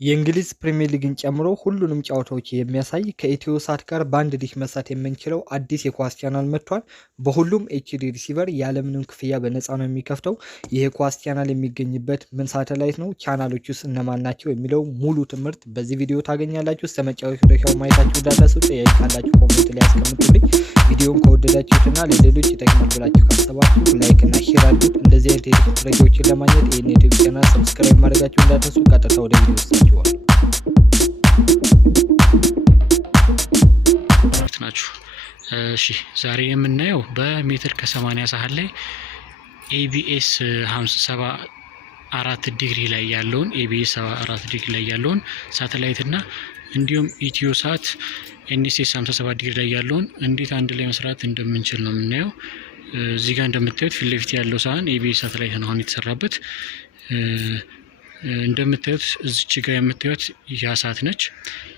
የእንግሊዝ ፕሪሚየር ሊግን ጨምሮ ሁሉንም ጨዋታዎች የሚያሳይ ከኢትዮ ሳት ጋር በአንድ ዲሽ መስራት የምንችለው አዲስ የኳስ ቻናል መጥቷል። በሁሉም ኤችዲ ሪሲቨር ያለምንም ክፍያ በነፃ ነው የሚከፍተው። ይህ ኳስ ቻናል የሚገኝበት ምን ሳተላይት ነው፣ ቻናሎች ውስጥ እነማን ናቸው የሚለው ሙሉ ትምህርት በዚህ ቪዲዮ ታገኛላችሁ። እስከ መጨረሻው ማየታችሁ እንዳትረሱ። ጥያቄ ካላችሁ ኮሜንት ላይ ያስቀምጡልኝ። ቪዲዮውን ከወደዳችሁትና ለሌሎች ይጠቅማል ብላችሁ ካሰባችሁ ላይክ እና ሼር አድርጉት። እንደዚህ አይነት የቴክኒክ መረጃዎችን ለማግኘት ይህን ዩቲዩብ ቻናል ሰብስክራይብ ማድረጋችሁ እንዳትረሱ። ቀጥታ ወደ ቪዲዮ ወስዳችኋል። ናችሁ። እሺ ዛሬ የምናየው በሜትር ከ80 ሳህን ላይ ኤቢኤስ 74 ዲግሪ ላይ ያለውን ኤቢኤስ 74 ዲግሪ ላይ ያለውን ሳተላይት እና እንዲሁም ኢትዮ ሳት ኤንኤስኤስ 57 ዲግሪ ላይ ያለውን እንዴት አንድ ላይ መስራት እንደምንችል ነው የምናየው። እዚህ ጋር እንደምታዩት ፊት ለፊት ያለው ሳህን ኤቢኤስ ሳተላይት ነው አሁን የተሰራበት። እንደምታዩት እዚች ጋር የምታዩት ያሳት ነች።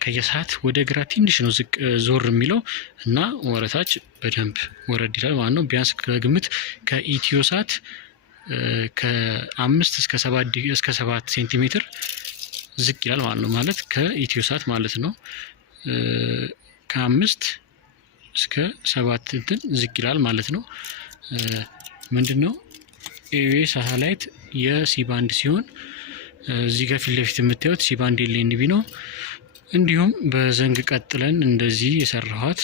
ከየሳት ወደ ግራ ትንሽ ነው ዝቅ ዞር የሚለው እና ወረታች በደንብ ወረድ ይላል ማለት ነው። ቢያንስ ከግምት ከኢትዮ ሳት ከ5 እስከ 7 ሴንቲሜትር ዝቅ ይላል ማለት ነው። ማለት ከኢትዮ ሳት ማለት ነው። ከ5 እስከ 7 እንትን ዝቅ ይላል ማለት ነው። ምንድነው ኤቢኤስ ሳተላይት የሲ ባንድ ሲሆን እዚህ ጋር ፊት ለፊት የምታዩት ሲ ባንድ ኤልኤንቢ ነው። እንዲሁም በዘንግ ቀጥለን እንደዚህ የሰራኋት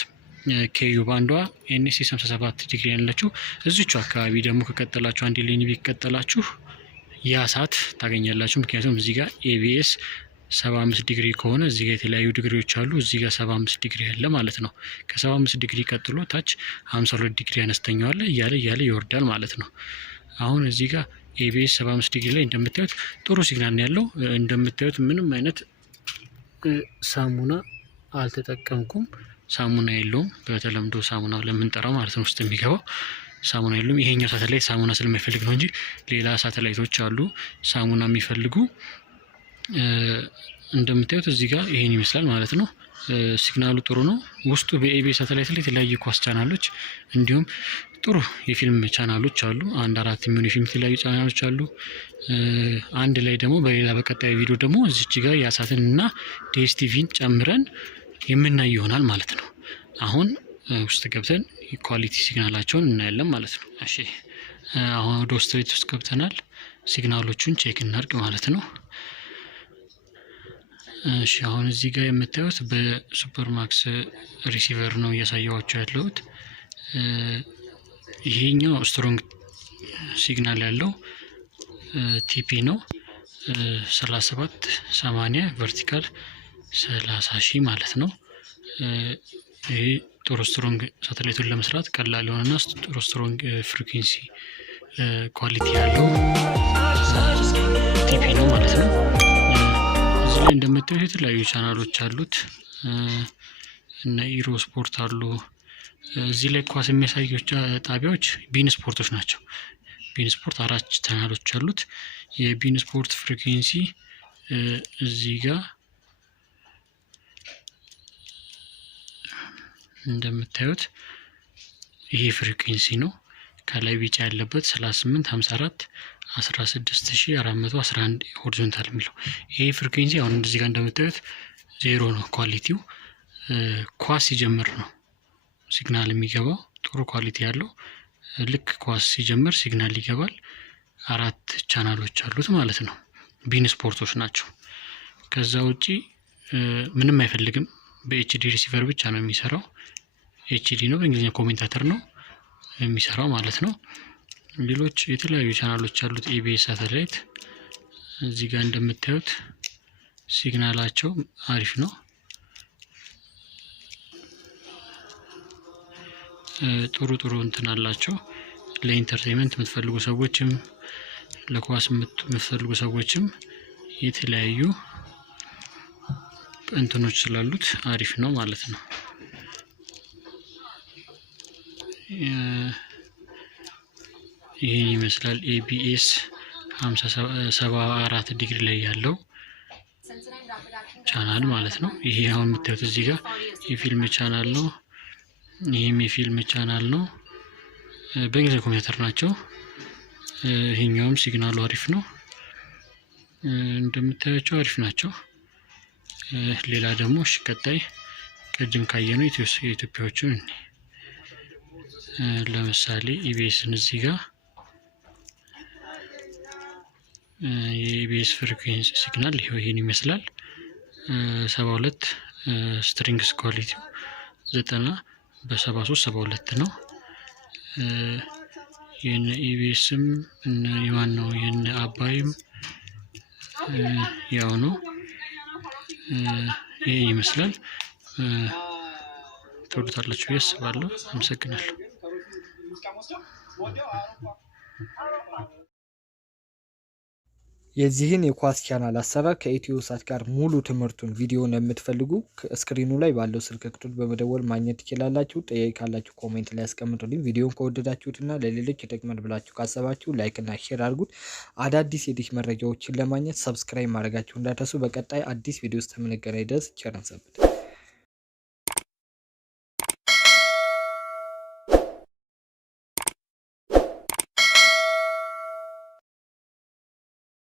ኬዩ ባንዷ ኤንኤስኤስ 57 ዲግሪ ያለችው እዚቹ አካባቢ ደግሞ ከቀጠላችሁ አንድ ኤልኤንቢ ከቀጠላችሁ ያ ሳት ታገኛላችሁ። ምክንያቱም እዚህ ጋር ኤቢኤስ 75 ዲግሪ ከሆነ እዚህ ጋር የተለያዩ ዲግሪዎች አሉ። እዚህ ጋር 75 ዲግሪ ያለ ማለት ነው። ከ75 ዲግሪ ቀጥሎ ታች 52 ዲግሪ አነስተኛው አለ እያለ ይወርዳል ማለት ነው። አሁን እዚህ ጋር ኤቢኤስ 75 ዲግሪ ላይ እንደምታዩት ጥሩ ሲግናል ነው ያለው። እንደምታዩት ምንም አይነት ሳሙና አልተጠቀምኩም። ሳሙና የለውም። በተለምዶ ሳሙና ለምንጠራው ማለት ነው ውስጥ የሚገባው ሳሙና የለውም። ይሄኛው ሳተላይት ሳሙና ስለማይፈልግ ነው እንጂ ሌላ ሳተላይቶች አሉ ሳሙና የሚፈልጉ። እንደምታዩት እዚህ ጋር ይሄን ይመስላል ማለት ነው። ሲግናሉ ጥሩ ነው። ውስጡ በኤቢኤስ ሳተላይት ላይ የተለያዩ ኳስ ቻናሎች እንዲሁም ጥሩ የፊልም ቻናሎች አሉ። 1-4 የሚሆኑ የፊልም የተለያዩ ቻናሎች አሉ። አንድ ላይ ደግሞ በሌላ በቀጣይ ቪዲዮ ደግሞ እዚች ጋር ያሳትን እና ዲኤስቲቪን ጨምረን የምናይ ይሆናል ማለት ነው። አሁን ውስጥ ገብተን ኳሊቲ ሲግናላቸውን እናያለን ማለት ነው። እሺ አሁን ወደ ውስጥ ቤት ውስጥ ገብተናል። ሲግናሎቹን ቼክ እናድርግ ማለት ነው። እሺ አሁን እዚህ ጋር የምታዩት በሱፐር ማክስ ሪሲቨር ነው እያሳየኋቸው ያለሁት። ይሄኛው ስትሮንግ ሲግናል ያለው ቲፒ ነው። 3780 ቨርቲካል 30,000 ማለት ነው። ይሄ ጥሩ ስትሮንግ ሳተላይቱን ለመስራት ቀላል የሆነና ጥሩ ስትሮንግ ፍሪኩዌንሲ ኳሊቲ ያለው ቲፒ ነው ማለት ነው። እዚህ ላይ እንደምታዩት የተለያዩ ቻናሎች አሉት እና ኢሮ ስፖርት አሉ። እዚህ ላይ ኳስ የሚያሳዩ ጣቢያዎች ቢን ስፖርቶች ናቸው። ቢን ስፖርት 4 ቻናሎች አሉት። የቢን ስፖርት ፍሪኩዌንሲ እዚህ ጋር እንደምታዩት ይሄ ፍሪኩዌንሲ ነው። ከላይ ቢጫ ያለበት 38 54 16411 ሆሪዞንታል የሚለው ይሄ ፍሪኩዌንሲ አሁን እዚህ ጋር እንደምታዩት 0 ነው። ኳሊቲው ኳስ ሲጀምር ነው ሲግናል የሚገባው። ጥሩ ኳሊቲ ያለው ልክ ኳስ ሲጀምር ሲግናል ይገባል። 4 ቻናሎች አሉት ማለት ነው። ቢን ስፖርቶች ናቸው። ከዛ ውጪ ምንም አይፈልግም። በኤችዲ ሪሲቨር ብቻ ነው የሚሰራው። ኤችዲ ነው በእንግሊዝኛ ኮሜንታተር ነው የሚሰራው ማለት ነው። ሌሎች የተለያዩ ቻናሎች አሉት ኤቢኤስ ሳተላይት። እዚህ ጋር እንደምታዩት ሲግናላቸው አሪፍ ነው። ጥሩ እንትን አላቸው። ለኢንተርቴይንመንት የምትፈልጉ ሰዎችም ለኳስ የምትፈልጉ ሰዎችም የተለያዩ እንትኖች ስላሉት አሪፍ ነው ማለት ነው። ይሄን ይመስላል ኤቢኤስ 74 ዲግሪ ላይ ያለው ቻናል ማለት ነው። ይሄ አሁን የምታዩት እዚህ ጋር የፊልም ቻናል ነው። ይሄም የፊልም ቻናል ነው። በእንግሊዝኛ ኮምፒውተር ናቸው። ይሄኛውም ሲግናሉ አሪፍ ነው። እንደምታያቸው አሪፍ ናቸው። ሌላ ደግሞ እሺ ቀጣይ ቅድም ካየነው የኢትዮጵያዎቹን ለምሳሌ ኢቢኤስን እዚህ ጋር የኢቢኤስ ፍሪኩዌንሲ ሲግናል ይሄን ይመስላል። 72 ስትሪንግስ ኳሊቲ 90 በ73 72 ነው። የነ ኢቢኤስም የማን ነው የነ አባይም ያው ነው። ይሄ ይመስላል። ተወዱታላችሁ ብዬ አስባለሁ። አመሰግናለሁ። የዚህን የኳስ ቻናል አሰራር ከኢትዮሳት ጋር ሙሉ ትምህርቱን ቪዲዮን የምትፈልጉ ስክሪኑ ላይ ባለው ስልክ ቁጥር በመደወል ማግኘት ትችላላችሁ። ጥያቄ ካላችሁ ኮሜንት ላይ አስቀምጡልኝ። ቪዲዮን ከወደዳችሁትና ለሌሎች ይጠቅማል ብላችሁ ካሰባችሁ ላይክ እና ሼር አድርጉት። አዳዲስ የዲሽ መረጃዎችን ለማግኘት ሰብስክራይብ ማድረጋችሁ እንዳትረሱ። በቀጣይ አዲስ ቪዲዮ ውስጥ የምንገናኝ ድረስ ቸር ሰንብቱ።